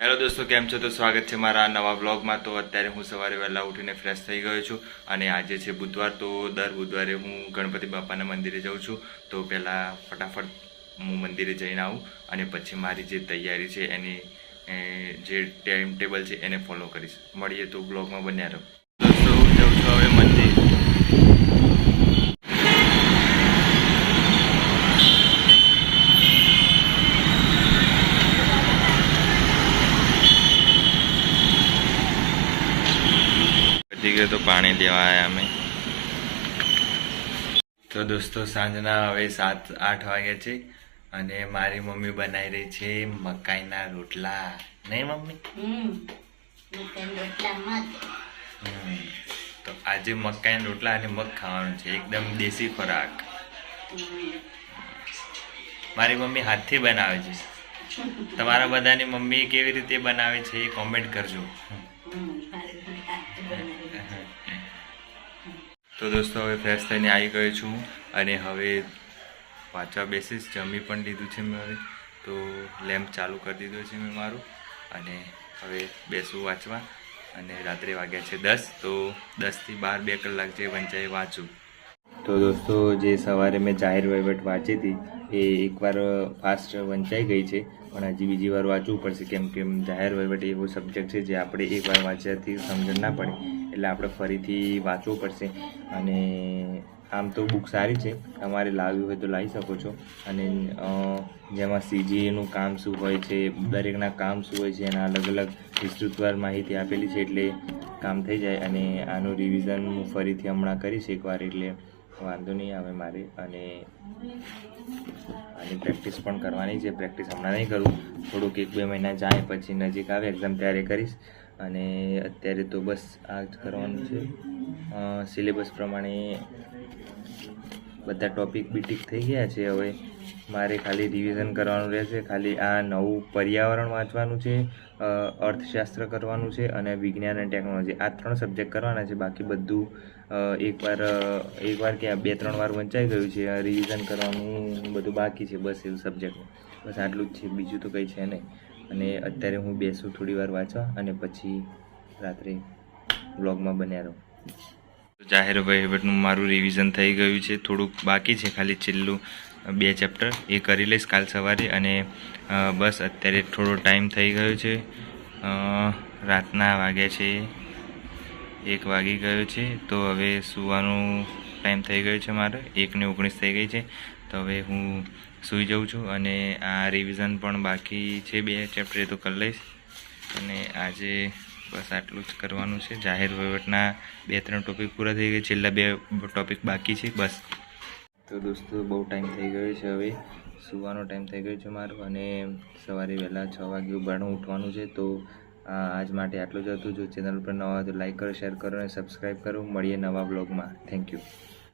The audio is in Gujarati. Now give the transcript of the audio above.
હેલો દોસ્તો, કેમ છો? તો સ્વાગત છે મારા આ નવા બ્લોગમાં. તો અત્યારે હું સવારે વહેલા ઉઠીને ફ્રેશ થઈ ગયો છું અને આજે છે બુધવાર. તો દર બુધવારે હું ગણપતિ બાપાના મંદિરે જાઉં છું. તો પહેલાં ફટાફટ હું મંદિરે જઈને આવું અને પછી મારી જે તૈયારી છે એની જે ટાઈમ ટેબલ છે એને ફોલો કરીશ. મળીએ તો બ્લોગમાં બન્યા રહો. દોસ્તો, હું જાઉં છું હવે મંદિર. પતી ગયો તો પાણી લેવા આવ્યા અમે. તો દોસ્તો, સાંજના હવે 7-8 વાગ્યા છે અને મારી મમ્મી બનાવી રહી છે મકાઈના રોટલા. નહીં મમ્મી? તો આજે મકાઈના રોટલા અને મગ ખાવાનું છે, એકદમ દેશી ખોરાક. મારી મમ્મી હાથથી બનાવે છે. તમારા બધાની મમ્મી કેવી રીતે બનાવે છે એ કોમેન્ટ કરજો. તો દોસ્તો, હવે ફ્રેશ થઈને આવી ગયો છું અને હવે વાંચવા બેસીશ. જમી પણ લીધું છે મેં હવે. તો લેમ્પ ચાલુ કરી દીધો છે મેં મારું અને હવે બેસું વાંચવા. અને રાત્રે વાગ્યા છે 10, તો 10 થી 12 2 કલાક જે વંચાય વાંચું. તો દોસ્તો, જે સવારે મેં જાહેર વહીવટ વાંચી હતી એ એકવાર ફાસ્ટ વંચાઈ ગઈ છે, પણ હજી બીજી વાર વાંચવું પડશે. કેમ કે જાહેર વહીવટ એવો સબ્જેક્ટ છે જે આપણે એકવાર વાંચ્યાથી સમજણ ના પડે, એટલે આપણે ફરીથી વાંચવું પડશે. અને આમ તો બુક સારી છે, તમારે લાવવી હોય તો લાવી શકો છો. અને જેમાં સીજીએનું કામ શું હોય છે, દરેકના કામ શું હોય છે, એના અલગ અલગ વિસ્તૃતવાર માહિતી આપેલી છે, એટલે કામ થઈ જાય. અને આનું રિવિઝન હું ફરીથી હમણાં કરીશ એકવાર, એટલે વાંધો નહીં આવે મારે. અને આની પ્રેક્ટિસ પણ કરવાની છે. પ્રેક્ટિસ હમણાં નહીં કરું, થોડુંક 1-2 મહિના જાય પછી નજીક આવે એક્ઝામ ત્યારે કરીશ. અને અત્યારે તો બસ આ જ કરવાનું છે. સિલેબસ પ્રમાણે બધા ટોપિક બીટીક થઈ ગયા છે. હવે મારે ખાલી રિવિઝન કરવાનું રહેશે. ખાલી આ નવું પર્યાવરણ વાંચવાનું છે, અર્થશાસ્ત્ર કરવાનું છે અને વિજ્ઞાન અને ટેકનોલોજી, આ 3 સબ્જેક્ટ કરવાના છે. બાકી બધું એકવાર કે 2-3 વાર વંચાઈ ગયું છે. રિવિઝન કરવાનું બધું બાકી છે, બસ એવું સબ્જેક્ટ. બસ આટલું જ છે, બીજું તો કંઈ છે નહીં. અને અત્યારે હું બેસું થોડી વાર વાંચવા અને પછી રાત્રે વ્લોગમાં બન્યા રહો. જાહેર વહીવટનું મારું રિવિઝન થઈ ગયું છે, થોડુંક બાકી છે, ખાલી છેલ્લું 2 ચેપ્ટર એ કરી લઈશ કાલ સવારે. અને બસ અત્યારે થોડો ટાઈમ થઈ ગયો છે, રાતના વાગ્યા છે 1 વાગી ગયો છે. તો હવે સૂવાનું ટાઈમ થઈ ગયો છે મારે, 1:19 થઈ ગઈ છે. તો હવે હું સૂઈ જાઉં છું. અને આ રિવિઝન પણ બાકી છે, 2 ચેપ્ટર, એ તો કરી લઈશ. અને આજે બસ આટલું જ કરવાનું છે. જાહેર વહીવટના 2-3 ટોપિક પૂરા થઈ ગયા, છેલ્લા 2 ટોપિક બાકી છે બસ. તો દોસ્તો, બહુ ટાઈમ થઈ ગયો છે, હવે સૂવાનો ટાઈમ થઈ ગયો છે મારો. અને સવારે વહેલા 6 વાગે ઉઠવાનું છે. તો આજ માટે આટલું જ હતું. જો ચેનલ પર નવા હોય તો લાઈક કરો, શેર કરો અને સબસ્ક્રાઈબ કરો. મળીએ નવા બ્લોગમાં. Thank you.